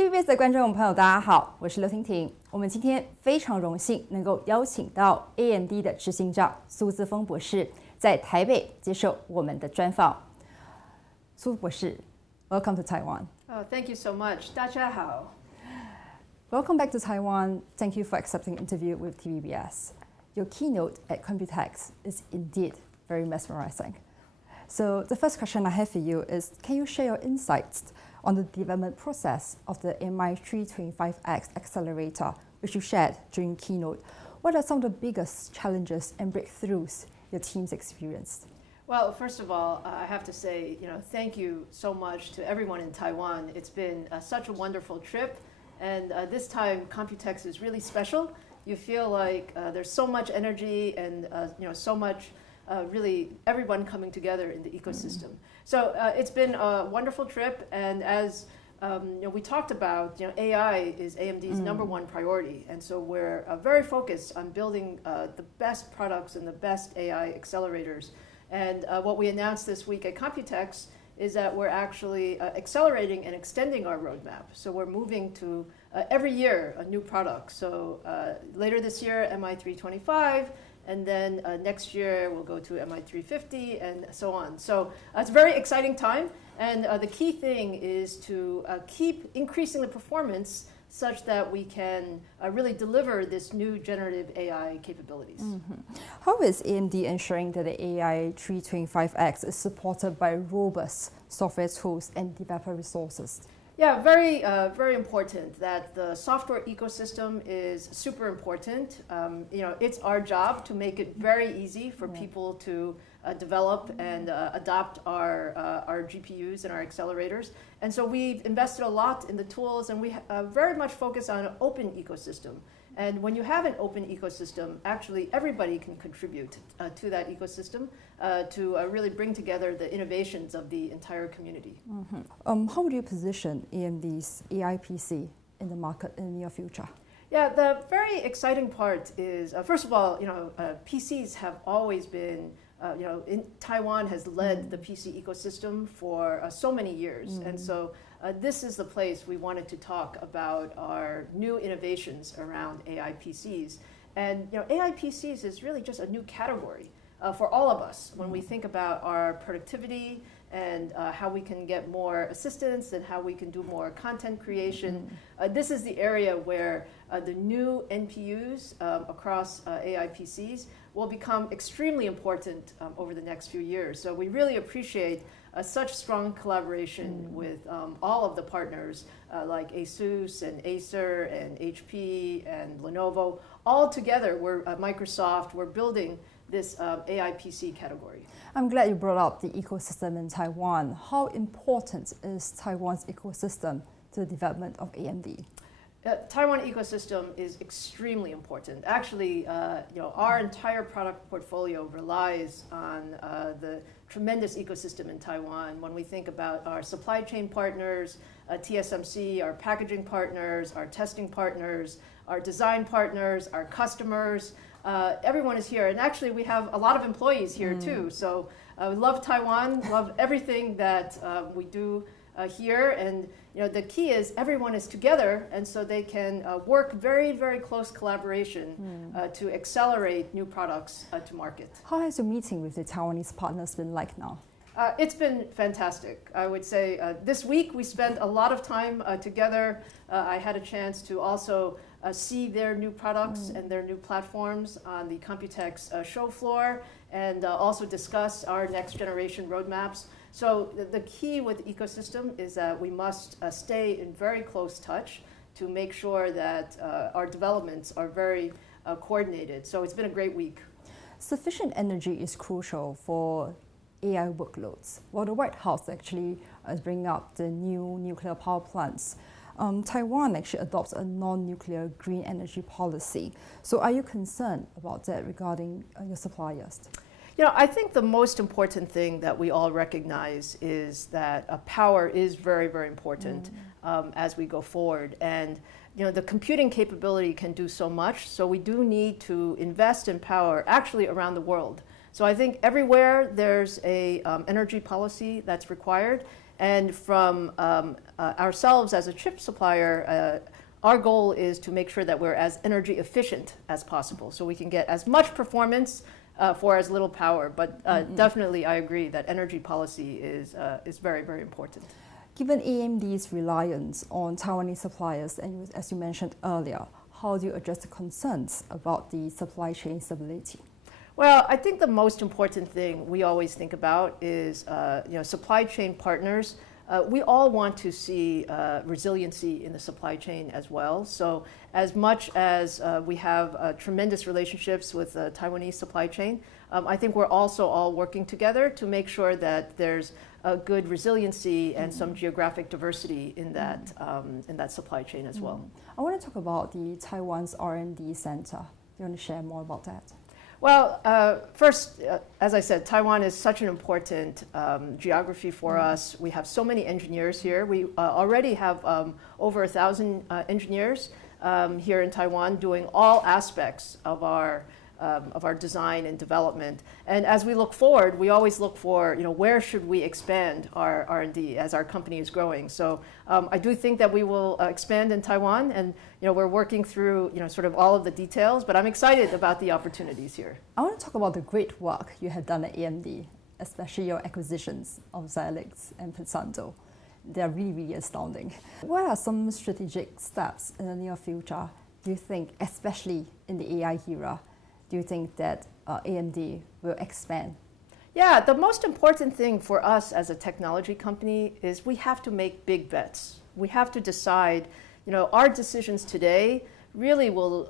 TVBS 的观众朋友，大家好，我是刘婷婷。我们今天非常荣幸能够邀请到 AMD 的执行长苏姿丰博士，在台北接受我们的专访。苏博士 ，Welcome to Taiwan. Oh, thank you so much. 大家好。Welcome back to Taiwan. Thank you for accepting an interview with TVBS. Your keynote at Computex is indeed very mesmerizing. So the first question I have for you is, can you share your insights on the development process of the MI325X accelerator, which you shared during keynote? What are some of the biggest challenges and breakthroughs your team's experienced? Well, first of all, I have to say, thank you so much to everyone in Taiwan. It's been such a wonderful trip, and this time Computex is really special. You feel like there's so much energy and so much really everyone coming together in the ecosystem. So it's been a wonderful trip, and as we talked about, AI is AMD's number one priority, and so we're very focused on building the best products and the best AI accelerators. And what we announced this week at Computex is that we're actually accelerating and extending our roadmap. So we're moving to every year a new product. So later this year, MI325, and then next year we'll go to MI350 and so on. So it's a very exciting time, and the key thing is to keep increasing the performance such that we can really deliver this new generative AI capabilities. How is AMD ensuring that the AI 325X is supported by robust software tools and developer resources? Yeah, very important that the software ecosystem is super important. It's our job to make it very easy for people to develop and adopt our GPUs and our accelerators. And so we've invested a lot in the tools, and we very much focus on an open ecosystem. And when you have an open ecosystem, actually everybody can contribute to that ecosystem to really bring together the innovations of the entire community. How would you position AMD's AI PC in the market in the near future? Yeah, the very exciting part is, first of all, PCs have always been, in Taiwan has led the PC ecosystem for so many years. And so this is the place we wanted to talk about our new innovations around AI PCs. And AI PCs is really just a new category for all of us when we think about our productivity and how we can get more assistance and how we can do more content creation. This is the area where the new NPUs across AI PCs will become extremely important over the next few years. So we really appreciate such strong collaboration with all of the partners like ASUS and Acer and HP and Lenovo. All together, we're Microsoft, we're building this AI PC category. I'm glad you brought up the ecosystem in Taiwan. How important is Taiwan's ecosystem to the development of AMD? Taiwan ecosystem is extremely important. Actually, our entire product portfolio relies on the tremendous ecosystem in Taiwan. When we think about our supply chain partners, TSMC, our packaging partners, our testing partners, our design partners, our customers, everyone is here. And actually, we have a lot of employees here too. So we love Taiwan, love everything that we do here. And the key is everyone is together, and so they can work very, very close collaboration to accelerate new products to market. How has your meeting with the Taiwanese partners been like now? It's been fantastic. I would say this week we spent a lot of time together. I had a chance to also see their new products and their new platforms on the Computex show floor, and also discuss our next generation roadmaps. So the key with the ecosystem is that we must stay in very close touch to make sure that our developments are very coordinated. So it's been a great week. Sufficient energy is crucial for AI workloads. While the White House actually is bringing up the new nuclear power plants, Taiwan actually adopts a non-nuclear green energy policy. So are you concerned about that regarding your suppliers? I think the most important thing that we all recognize is that power is very, very important as we go forward. And the computing capability can do so much, so we do need to invest in power actually around the world. So I think everywhere there's a energy policy that's required, And from ourselves as a chip supplier, our goal is to make sure that we're as energy efficient as possible, so we can get as much performance for as little power. But definitely, I agree that energy policy is very, very important. Given AMD's reliance on Taiwanese suppliers, and as you mentioned earlier, how do you address the concerns about the supply chain stability? Well, I think the most important thing we always think about is supply chain partners. We all want to see resiliency in the supply chain as well. So as much as we have tremendous relationships with the Taiwanese supply chain, I think we're also all working together to make sure that there's a good resiliency and some geographic diversity in that supply chain as well. I want to talk about the Taiwan's R&D center. Do you want to share more about that? Well, first, as I said, Taiwan is such an important geography for us. We have so many engineers here. We already have over 1,000 engineers here in Taiwan doing all aspects of our design and development. And as we look forward, we always look for, where should we expand our R&D as our company is growing. So I do think that we will expand in Taiwan, and we're working through sort of all of the details, but I'm excited about the opportunities here. I want to talk about the great work you have done at AMD, especially your acquisitions of Xilinx and Pensando. They are really, really astounding. What are some strategic steps in the near future, do you think, especially in the AI era? Do you think that AMD will expand? Yeah, the most important thing for us as a technology company is we have to make big bets. We have to decide, our decisions today really will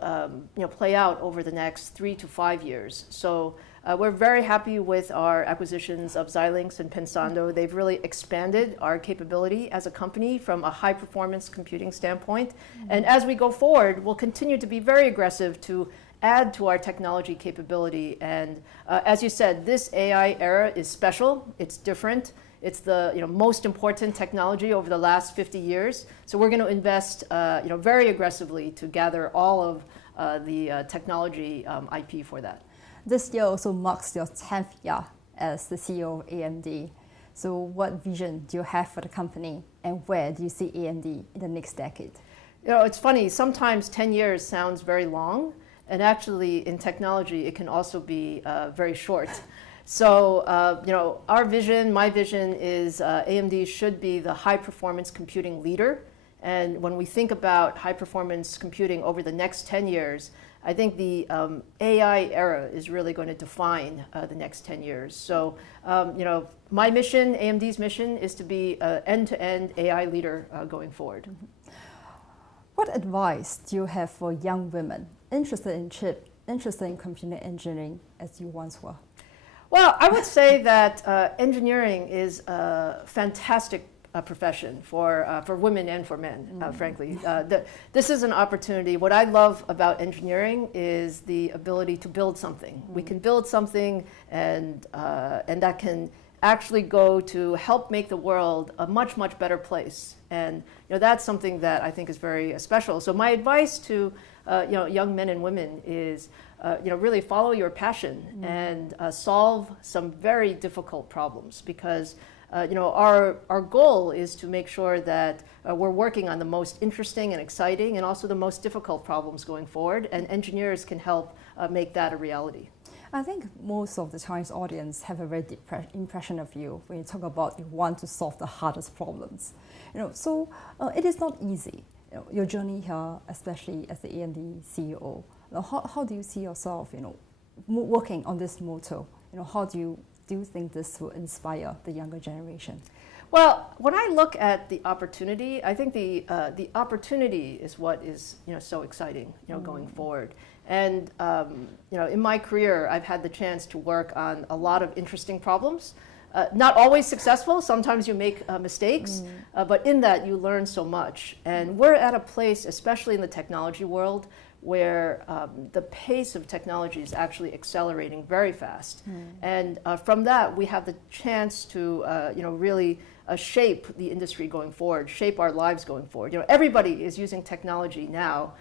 play out over the next 3 to 5 years. So we're very happy with our acquisitions of Xilinx and Pensando. They've really expanded our capability as a company from a high performance computing standpoint. And as we go forward, we'll continue to be very aggressive to add to our technology capability. And as you said, this AI era is special, it's different. It's the most important technology over the last 50 years. So we're going to invest very aggressively to gather all of the technology IP for that. This year also marks your 10th year as the CEO of AMD. So what vision do you have for the company, and where do you see AMD in the next decade? It's funny, sometimes 10 years sounds very long. And actually, in technology, it can also be very short. So, our vision, my vision is AMD should be the high-performance computing leader. And when we think about high-performance computing over the next 10 years, I think the AI era is really going to define the next 10 years. So, my mission, AMD's mission, is to be an end-to-end AI leader going forward. What advice do you have for young women interested in chip, interested in computer engineering as you once were? Well, I would say that engineering is a fantastic profession for women and for men, frankly. This is an opportunity. What I love about engineering is the ability to build something. We can build something and that can actually go to help make the world a much, much better place. And that's something that I think is very special. So my advice to young men and women is really follow your passion and solve some very difficult problems, because our goal is to make sure that we're working on the most interesting and exciting and also the most difficult problems going forward, and engineers can help make that a reality. I think most of the Chinese audience have a very deep impression of you when you talk about you want to solve the hardest problems. So it is not easy. Your journey here, especially as the AMD CEO. How do you see yourself, working on this motto? How do you think this will inspire the younger generation? Well, when I look at the opportunity, I think the opportunity is what is so exciting going forward. And in my career, I've had the chance to work on a lot of interesting problems. Not always successful. Sometimes you make mistakes, but in that you learn so much. And we're at a place, especially in the technology world, where the pace of technology is actually accelerating very fast. And from that, we have the chance to really shape the industry going forward, shape our lives going forward. Everybody is using technology now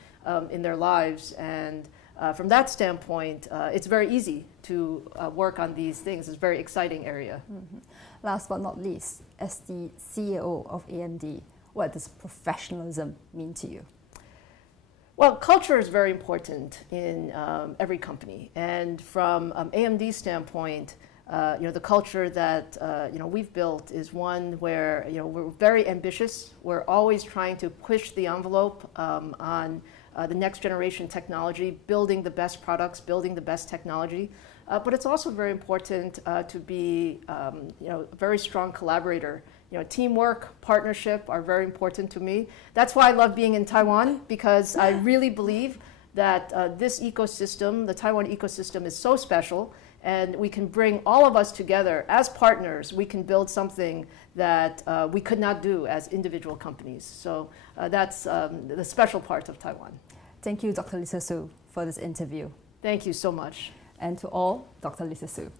in their lives, and from that standpoint, it's very easy to work on these things. It's a very exciting area. Mm-hmm. Last but not least, as the CEO of AMD, what does professionalism mean to you? Well, culture is very important in every company, and from AMD's standpoint, the culture that we've built is one where we're very ambitious. We're always trying to push the envelope on the next generation technology, building the best products, building the best technology. But it's also very important to be a very strong collaborator. Teamwork, partnership are very important to me. That's why I love being in Taiwan, because I really believe that this ecosystem, the Taiwan ecosystem, is so special, and we can bring all of us together as partners. We can build something that we could not do as individual companies. So that's the special part of Taiwan. Thank you, Dr. Lisa Su, for this interview. Thank you so much. And to all, Dr. Lisa Su.